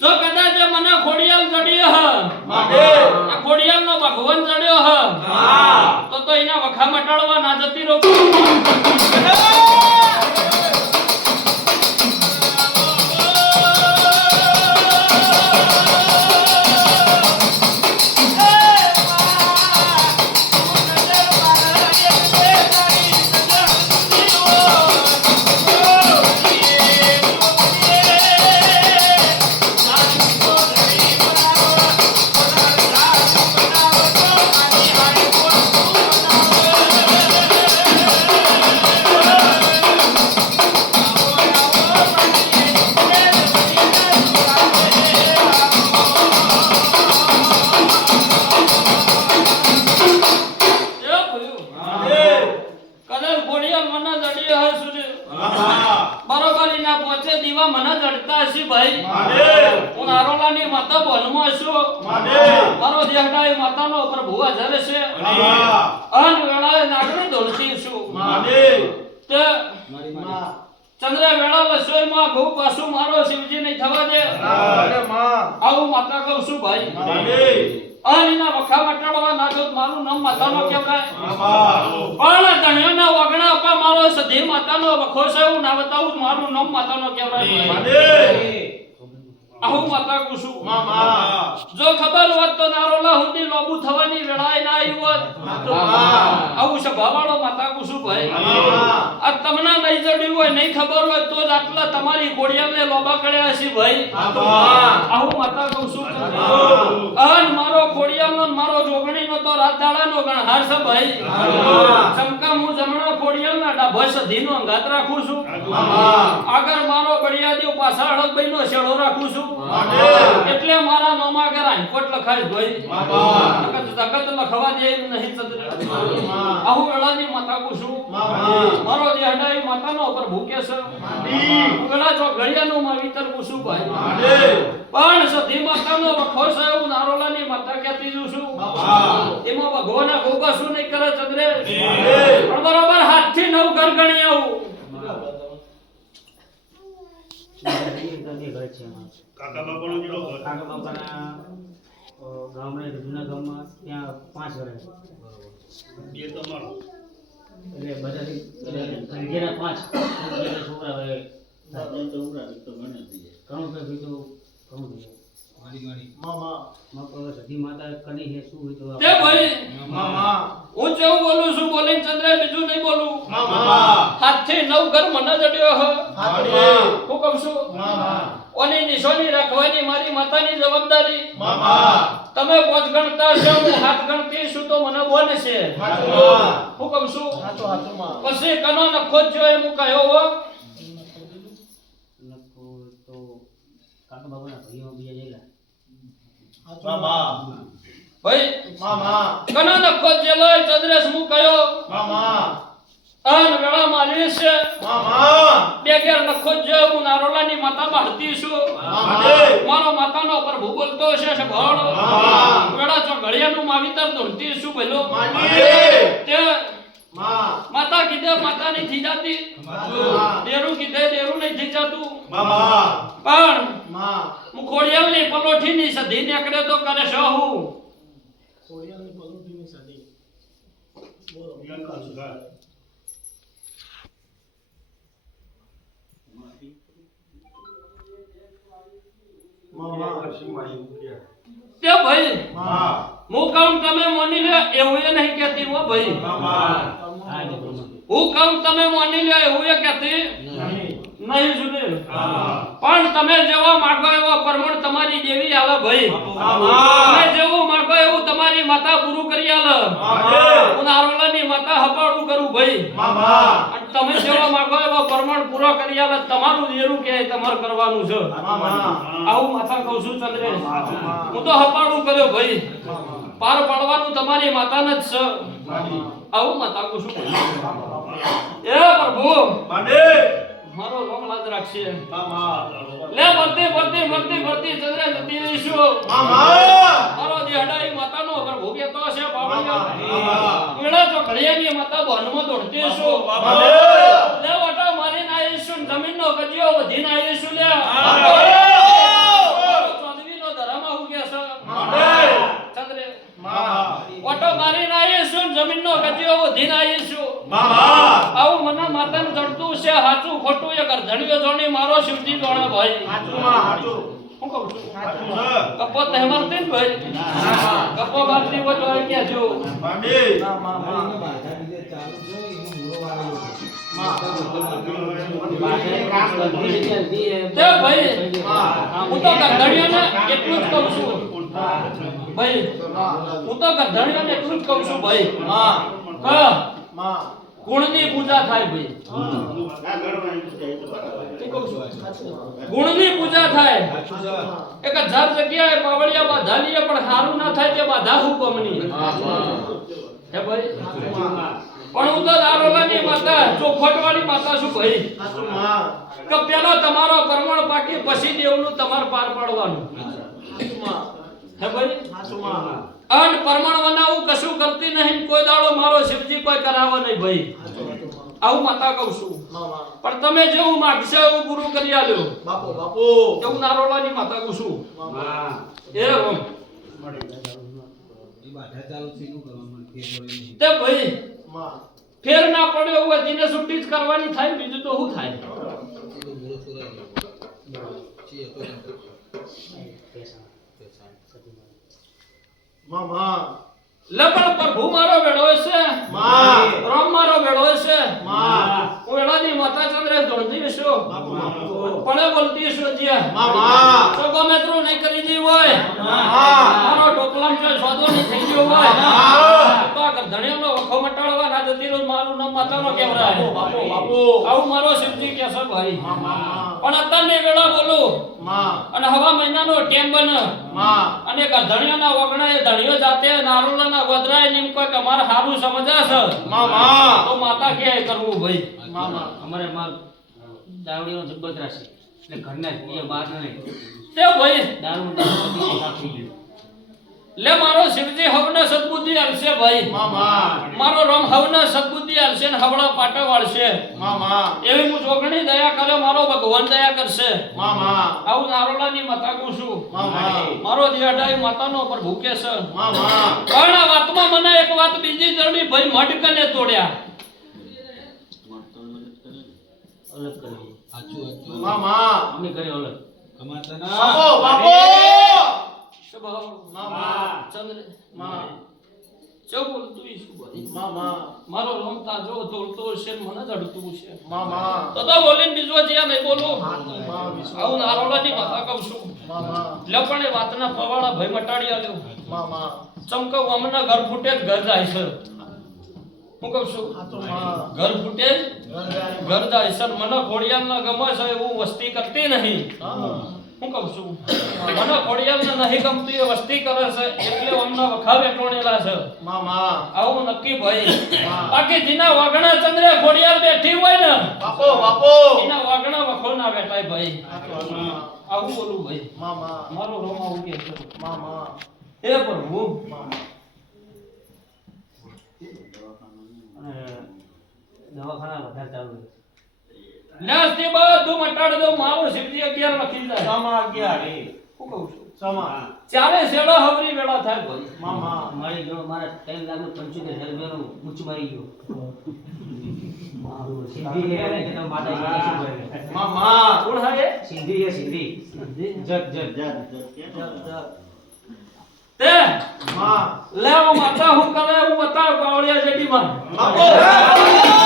જો કદાચ મને ખોડિયાલ જડ્યો હ આ ખોડિયાલ નો ભગવાન જડ્યો હ. તો તો એના વખામાં ટાળવા ના જતી રહો. તે ચંદ્ર વેળા લસોઈમાં ઘઉં પાછું મારો શિવજી નહીં થવા દે. આવું માતા કહું છું ભાઈ. અન એના વખા મટાડવા ના જો મારું નામ માતાનો કહેવાય. પણ ધણિયાના વગણા આપા મારો સધી માતાનો વખો છે એવું ના બતાવું મારું નામ માતાનો કહેવાય. માતા કહું જો ખબર હોત તો નારોલા સુધી લોબુ થવાની વેળાએ ના આવી હોત. આવું સભાવાળો માતા કહું ભાઈ. આ તમને નહીં જડ્યું હોય નહીં ખબર હોય તો જ આટલા તમારી ઘોડિયાને લોબા કર્યા હશે ભાઈ. આવું માતા કહું અહન મારો ખોડિયાનો ને મારો જોગણીનો તો રાત દાડાનો ગણહાર છે ભાઈ. ચમકા હું જમણા ખોડિયાલના ડાભા ધીનો અંગાત રાખું છું. આગળ મારો બળિયાદેવ પાછળ હળગભાઈનો શેડો રાખું છું. એટલે મારા નામ આગળ કોટ લખાય નકર જગત લખવા દે નહીં ચંદ્ર. આહુ વેળાની માતા છું મારો દેહડાઈ માતાનો પર ભૂકે છે. વેળા જો ઘડિયાનું માં વિતર પૂછું ભાઈ. પણ સધી માતાનો વખો છે હું નારોલાની માતા કહેતી જઉં છું. એમાં ભગવાના ગોગા શું નહીં કરે ચંદ્રે. પણ બરોબર હાથથી નવ ઘર ગણી આવું. કાકા બાપાનો કેટલો ઘર? કાકા બાપાના ગામડે જૂના ગામમાં ત્યાં પાંચ ઘરે બે તમારો એટલે બધાથી ઘેરા પાંચ. ઘેરા છોકરા હોય ઘણું કે બીજું ઘણું થઈ જાય માં સધી માતા કની છે શું તો તે ભાઈ હું જેવું બોલું છું બોલીને ચંદ્રે બીજું નહીં બોલું. હાથથી નવ ઘર મને જડ્યો હ. હું કહું છું ઓની નિશાની રાખવાની મારી માતાની જવાબદારી. તમે પોચ ગણતા છો હું હાથ ગણતી છું તો મને બોલે છે. હું કહું છું પછી કનો નખો જ જોયો હું કહ્યો હો. નખો તો કાકા જેલા ભાઈ કનો નખો જ જેલો ચંદ્રેશ હું કહ્યો અન વેળા માલી છે. બે ઘેર નખો જ હું નારોલાની માતા બાળતી છું. મારો માતાનો પ્રભુ બોલતો છે સભાળ વેળા ચો ઘડિયાનું માવિતર દોડતી છું ભલો તે માતા કીધે માતા નહીં થઈ જાતી. દેરું કીધે દેરું નહીં થઈ જાતું. પણ હું ખોડિયાલની પલોઠીની સધી નીકળે તો કરે છો હું તે ભાઈ હું કહું તમે માની લે એવું એ નહીં કહેતી હો ભાઈ. હું કામ તમે માની લે એવું એ કહેતી નહીં જુને પણ તમે જેવા માગો એવા પરમણ તમારી દેવી આલે ભાઈ. તમે જેવું માગો એવું તમારી માતા પૂરું કરી આલે. હું નારોલાની માતા હપાડું કરું ભાઈ. અને તમે જેવા માગો એવા પરમણ પૂરો કરી આલે તમારું જેરું કે તમારે કરવાનું છે. આવું માથા કહું છું ચંદ્રે. હું તો હપાડું કર્યો ભાઈ. પાર પાડવાનું તમારી માતાને જ છે. આવું માતા કહું છું. એ પ્રભુ. મારો રોગ લાજ રાખશે લે ભરતી ભરતી ભરતી ભરતી ચંદ્રે જતી રહીશું. મારો દેહડાઈ માતાનો અગર ભોગે તો છે બાબા પીડા તો ઘડિયાની માતા બહનમાં દોડતી છું લે વટા મારીને આવીશું જમીનનો ગજિયો વધીને આવીશું લે. ચંદ્રીનો ધરામાં ઉગે છે. ચંદ્રે. ઓટો મારીને આવીશું જમીનનો ગજિયો વધીને આવીશું. મને માતાને જડતું છે હાચું ખોટું એ ગરધણીઓ જોણી મારો શિવજી જોણે ભાઈ. હું કહું છું? કપો તહેવાર તે ને ભાઈ? કપો બારતી હોય તો આવી ગયા જો તે ભાઈ હું તો ગરધણીઓને એટલું જ કહું છું. ભાઈ હું તો ગરધણીઓને એટલું જ કહું છું ભાઈ. હા. ગુણની પૂજા થાય ભાઈ. ગુણની પૂજા થાય. એક જર જગ્યાએ પાવડિયા બાધા લઈએ પણ સારું ના થાય તે બાધા હુકમની. હે ભાઈ? પણ હું તો દારોલાની માતા, ચોખવટવાળી માતા છું ભાઈ. કે પેલો તમારો પરમણ પાકી પછી દેવનું તમારે પાર પાડવાનું. હે ભાઈ? અન પરમણ બનાવું કશું કરતી નહીં. કોઈ દાડો મારો શિવજી કોઈ કરાવો નહીં ભાઈ. આવું માતા કહું છું. પણ તમે જેવું માગશે એવું પૂરું કરી આલ્યો. બાપો બાપો. એવું નારોલાની માતા કહું છું. એ. તે ભાઈ ફેર ના પડ્યો હોય દિને સુટ્ટી જ કરવાની થાય બીજું તો શું થાય? માં માં લપણ પ્રભુ મારો વેળો છે. માં રામ મારો વેળો છે. માં હું વેળાની માતા ચંદ્રે ધોળતી છું બાપુ બાપુ. પણ બોલતી છું જે તો ગમે તું નહીં કરી દી હોય. મારો ટોપલામ જો સોદો નહીં થઈ ગયો હોય. હા. તો ધણીઓનો વખો મટાડવા ના જતી રોજ મારું નામ માતાનો કેવરાય બાપુ બાપુ. આવું મારો શિવજી કે ભાઈ. પણ અત્યારની વેળા બોલું. માં. અને હવા મહિનાનો ટેમ બને. માં. અને ધણીઓના વગણા એ ધણીઓ જાતે નારોલાના ગોદરાએ નીમ કોઈ કે મારે હારું સમજાસ છે. માં માં. તો માતા કે કરવું ભાઈ? માં માં. અમારે માં દાવડીનો જબ્બત રાશે એટલે ઘરના એ બીજા બહાર નહીં તે ભાઈ? દારૂ દારૂ પતિ થઈ ગયું. લે મારો શિવજી હવને સદબુદ્ધિ આવશે ભાઈ. માં માં મારો રમ હવને સદબુદ્ધિ આવશે ને હવળા પાટો વાળશે. એવી હું જોગણી દયા કરે મારો ભગવાન દયા કરશે. આવું નારોલાની માતા કહું છું. માં માં મારો દિયાડાઈ માતાનો પર ભૂકે છે. પણ આ વાતમાં મને એક વાત બીજી જણી ભાઈ મડકને તોડ્યા. અલગ કરી. સાચું મામા. અમે કરી અલગ. બાપુ બાપુ. સ્વભાવમાં માં. ચંદ્ર મા. ચૌ બોલતું ઈ શું ભાઈ માં માં. મારો રમતા જો દોડતો છે મને જડતું છે. માં માં. તો તો બોલીને બીજો જે નહીં બોલું. આવું નારોડાની માતા કહું છું. મામા માં. લે પણ એ વાતના પવાડા ભય મટાડી આલ્યો. મામા ચમકવ અમને ઘર ફૂટે ઘર જાય છે. હું કહું છું? ઘર ફૂટે ઘર જાય. સર મને ખોડિયાલના ગમે છે એવું વસ્તી કરતી નહીં. હા કહું છું? મને ખોડિયાલને નહીં ગમતી વસ્તી કરે છે એટલે અમને વખાવે ટોણેલા છે. માં માં. આવું નક્કી ભાઈ. બાકી જીના વાગણા ચંદ્રે ખોડિયાલ બેઠી હોય ને બાપો બાપો. જીના વાગણા વખો ના બેઠાય ભાઈ. આ તો માં આવું બોલું ભાઈ. માં માં. મારો રોમા ઉગે કે છે મામા એ હે. પ્રભુ મામા અને દવાખાના વધારે ચાલુ છે. નાસ્તી બધું મટાડી દો મારું શિવજી અગિયાર લખી જાય. સમા અગિયાર એ. હું કહું છું? સમા. ચારે શેડો હવરી વેળા થાય ભાઈ માં માં મારી જો મારા ત્રણ લાખ પંચોતેર હજાર રૂપિયાનો મૂછ મારી ગયો. મારું સિંધી હે. ને તો માતા ઈ શું કરે? માં માં કોણ હા એ? સિંધી હે સિંધી જગ જગ તે માં લેવો માતા હું કરે હું બતાવ પાવડિયા જેડી માં બાપુ!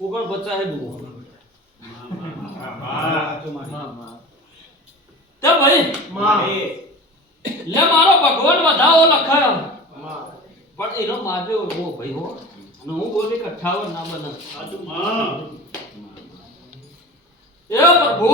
ઉગળ બચ્ચા હે દુઓ તે ભાઈ લે મારો ભગવાન વધાવો લખાયો. પણ એનો માજો એવો ભાઈ હો. અને હું બોલી કે અઠાવન ના. બને સાચું માં એ પ્રભુ!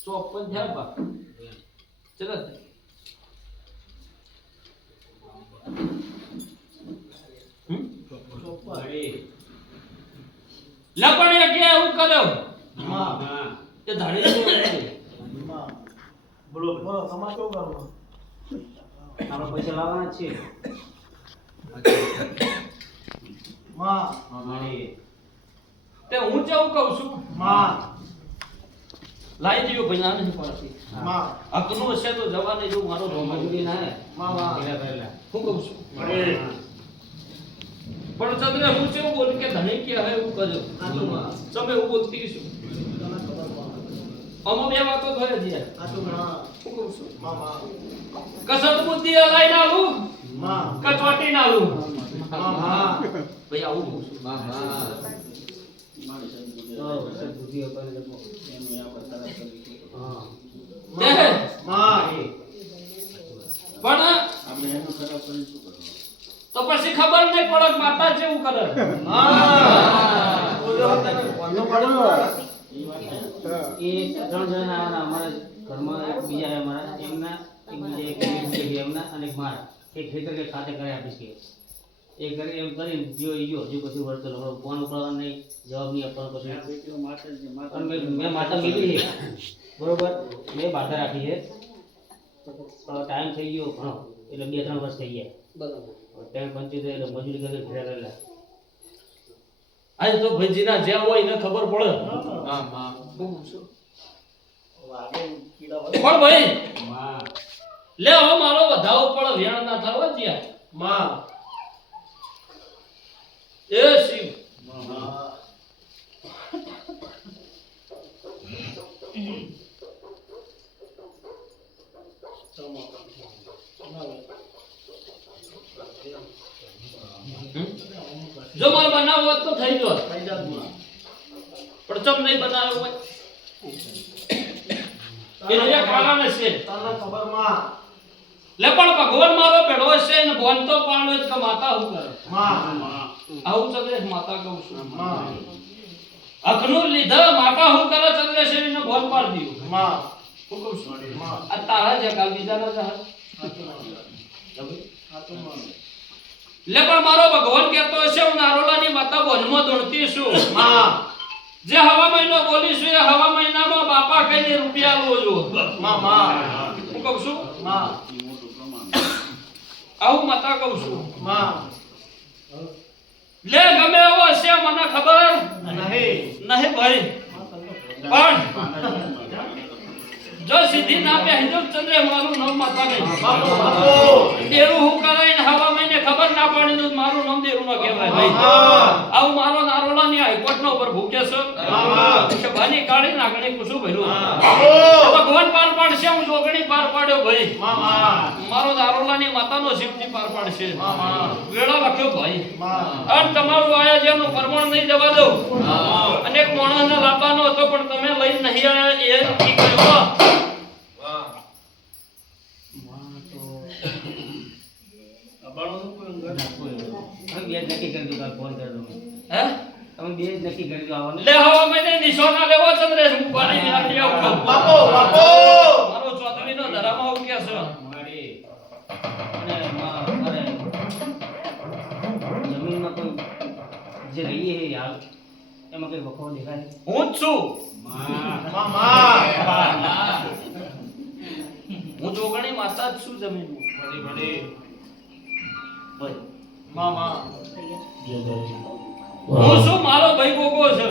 ચોપન થયા બા ચલો હમ? લપણ એ કે એવું કર્યો માં એ ધાડી બોલો. બોલો તમારે કેવું કરવું? આપણે પૈસા લાવવાના છે. માં. તે હું જેવું કહું છું. માં. લાઈ દીધો ભાઈ ના છે પાછી માં. હકનું હશે તો જવાની જો મારો રોમા મજૂરી ના હે માં માં. હું કહું છું. અરે પણ ચંદ્ર હું કેવું બોલ કે ધણી કે હવે એવું કજો માં તમે હું બોલતી છું અમો બે વાતો થયો છે. સાચું માં હું. કહું છું? માં માં બુદ્ધિ અલાઈ ના લઉં. માં કચવાટી ના લઉં. માં માં ભાઈ આવું કહું છું. તો લખો. એમ કરી હા. માં પણ આપણે એનું ખરાબ કરીને શું કરવાનું? તો પછી ખબર નહીં પડે માતા જેવું કરે. એ વાત છે. એ ત્રણ જણ આવવાના અમારા ઘરમાં એક બીજા છે અમારા. એમના એક બીજા એક બીજા એમના અને મારા. એક ખેતર કે ખાતે કરી આપીશ કે એ કરે એમ કરીને જો ઈ ગયો હજુ કશું વર્તન ફોન ઉપાડવાનો નહીં જવાબ નહીં આપવાનો કશું મેં મેં માતા મિલી છે. બરોબર? મેં માતા રાખી છે. ટાઈમ થઈ ગયો ઘણો. એટલે બે ત્રણ વર્ષ થઈ ગયા. બરાબર. એટલે મજૂરી કરી આજે તો ભાઈજીના જ્યાં હોય એને ખબર પડે. હું કીડા પણ ભાઈ લે હવે મારો વધાવો પડે વ્યાણ ના થવા જ્યાં. માં એ શિવમાં જો મારે બનાવવો હોત તો થઈ જોત થઈ જાતમાં પણ ચમ નહીં બનાવ્યો હોય એનું એક કારણ છે તને ખબરમાં લે પણ ભગવાન મારો ભેળો છે ને ભગવાન તો પાડ્યો જ કે માતા હું કરે? આવું ચંદ્રેશ માતા કહું છું. અખનું લીધા માતા હું કરે ચંદ્રેશ્વરી ને ભોન પાડી દીધું. હું. કહું છું. આ તારા કાલ બીજાના છે સાચું લે પણ મારો ભગવાન કહેતો હશે હું નારોલાની માતા ભોનમાં દોડતી છું. માં જે હવા મહિનો બોલીશું એ હવા મહિનામાં બાપા કઈ રૂપિયા લો માં હું કહું છું. માં આવું માતા કહું છું. માં. લે ગમે એવો છે મને ખબર. નહીં. નહીં ભાઈ. પણ જો સિદ્ધિ ના પે હિન્દુ ચંદ્રે મારું નામ માતા નહીં. એવું હું કરાઈને હવા મહિને ખબર ના પડી તો મારું નામ દેવું ન કહેવાય ભાઈ હા. આવું મારો નારોલાની હાઈકોર્ટ નો ઉપર ભૂકે છે? હા. કે ભાની કાઢી નાખણી કુશું ભર્યું. ભગવાન પાર પાડશે હું જોગણી પાર પાડ્યો ભાઈ. માં માં મારો નારોલાની માતાનો શિવજી પાર પાડશે. માં માં વેળા લખ્યો ભાઈ. અને તમારું આયોજનનું પ્રમાણ નહીં જવા દઉં અનેક માણસને લાવવાનો હતો પણ તમે લઈ નહીં આવ્યા એ ઠીક રહ્યો માં તો અબાણોનું કોઈ અંગત? તમે બે નક્કી કરી દો ફોન કરી દો હે? તમે બે જ નક્કી કરી આવવાનું. લે હવા મહિને નિશાના લેવા ચંદ્રેશ હું પાણી આવું. કહું. બાપો બાપુ! મારો નો ધરામાં આવું કે છે? મારી. અને માં મારે જમીનમાં કોઈ જે રહીએ હે હાલ એમાં કઈ વખો દેખાય હું જ છું. માં માં હું જોગણી માતા જ છું જમીન બડી ભાઈ માં માં. હું શું મારો ભાઈ ગોગો છે?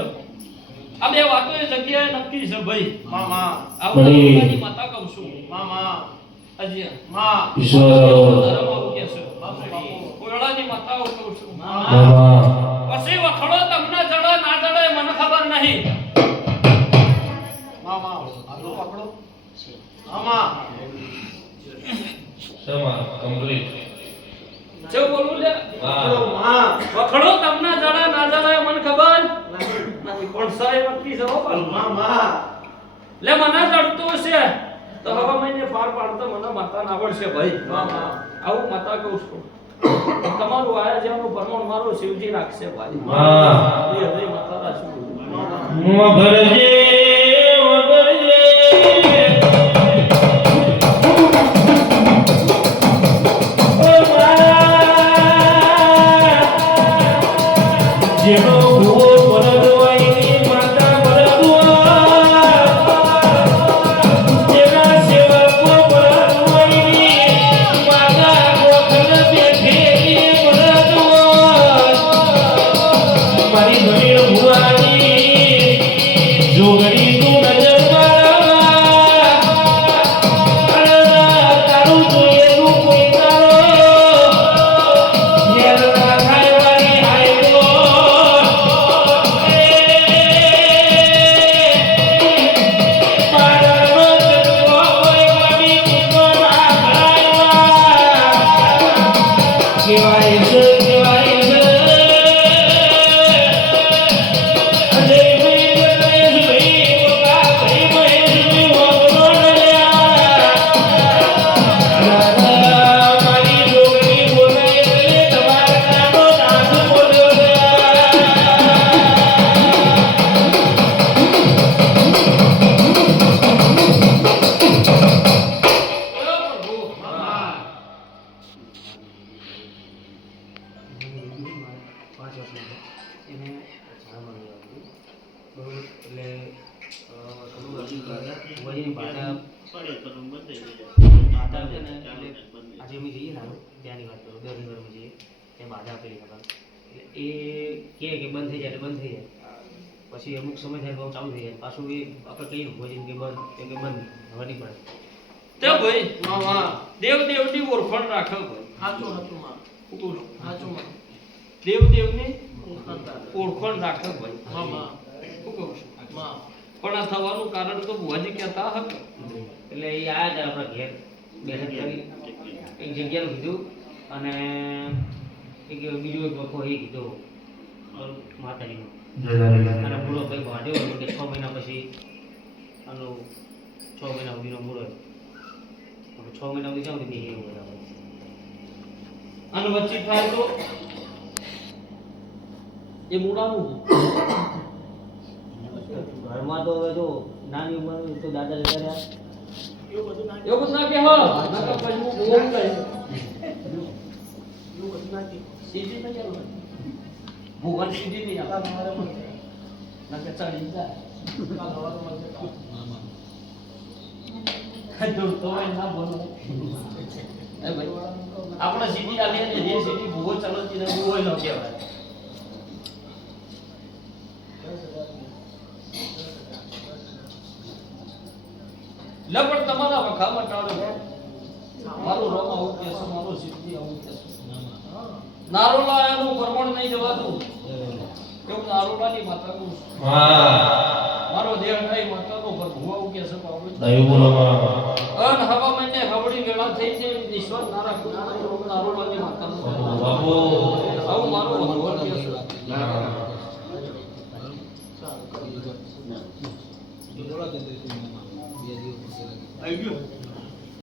આ બે વાતો એ જગ્યાએ નક્કી છે ભાઈ. મામા આપણે માતા કહું છું. મામા અજી મા. ઈશ્વર. ધર્મ કે છે. કોયડાની માતા કહું છું. મામા પછી વખડો તમને જડે ના જડે મને ખબર નહીં. મામા આલો પકડો. મામા સમા કમ્પ્લીટ છે બોલું લે. વાહ વખડો તમને જડે ના જડે મને ખબર. નથી પણ છે હો પાછું. મામા લે મને જડતું હશે. તો હવે મહિને પાર પાડતો મને માતા ના આવડશે ભાઈ. આવું માતા કહું છું. તમારું આયોજનનું પ્રમાણ મારો શિવજી રાખશે ભાઈ. હરી હરી માતા વગરજે પછી અમુક સમય થાય તો ચાલુ થઈ જાય. પાછું એ આપણે કહીએ ભોજન કે બંધ કે બંધ હવે નહીં પડે. તો ભાઈ દેવ દેવની ઓળખાણ રાખો ભાઈ. દેવ દેવની ઓળખાણ રાખો. ભાઈ. શું કહું છું? પણ આ થવાનું કારણ તો ભુવાજી કહેતા હતા એટલે એ આવ્યા છે આપણા ઘેર. બેઠક કરી. એક જગ્યાનું કીધું અને એક બીજું એક વખો એ કીધો માતાજીનું. અને મૂળો કંઈક વાંધ્યો હતો કે છ મહિના પછી આનો છ મહિના સુધીનો મૂળો હવે છ મહિના સુધી ક્યાં સુધી એવું બધા અને વચ્ચે થાય તો એ મૂળાનું ઘરમાં તો હવે જો નાની ઉંમર તો દાદા જતા રહ્યા. એવું બધું ના કે હા પછી હું બહુ કહે સીધી નહીં આવે ભુવન સીધી નહીં આવે નકર ચડી જાય. તો તો એ ના બોલો. આપણે સીધી આલી ને જે સીધી ભૂવો ચલતી ને ભૂવો ન કહેવાય. લે પણ તમારા વખા મટાડો મારું રોમ આવું કહેશે મારું સીધી આવું કહેશે. નારોલા એનું પરમણ નહીં જવાતું. એવું નારોલાની માતાનું મારો દેહ નહીં માતાનો કહેશે તો આવું બોલો અન હવા મહિને હવડી વેળા થઈ છે ઈશ્વર ના રાખું. એવું નારોલાની માતાનું બાપુ. આવું મારું ભગવાન કહેશે આવી ગયું?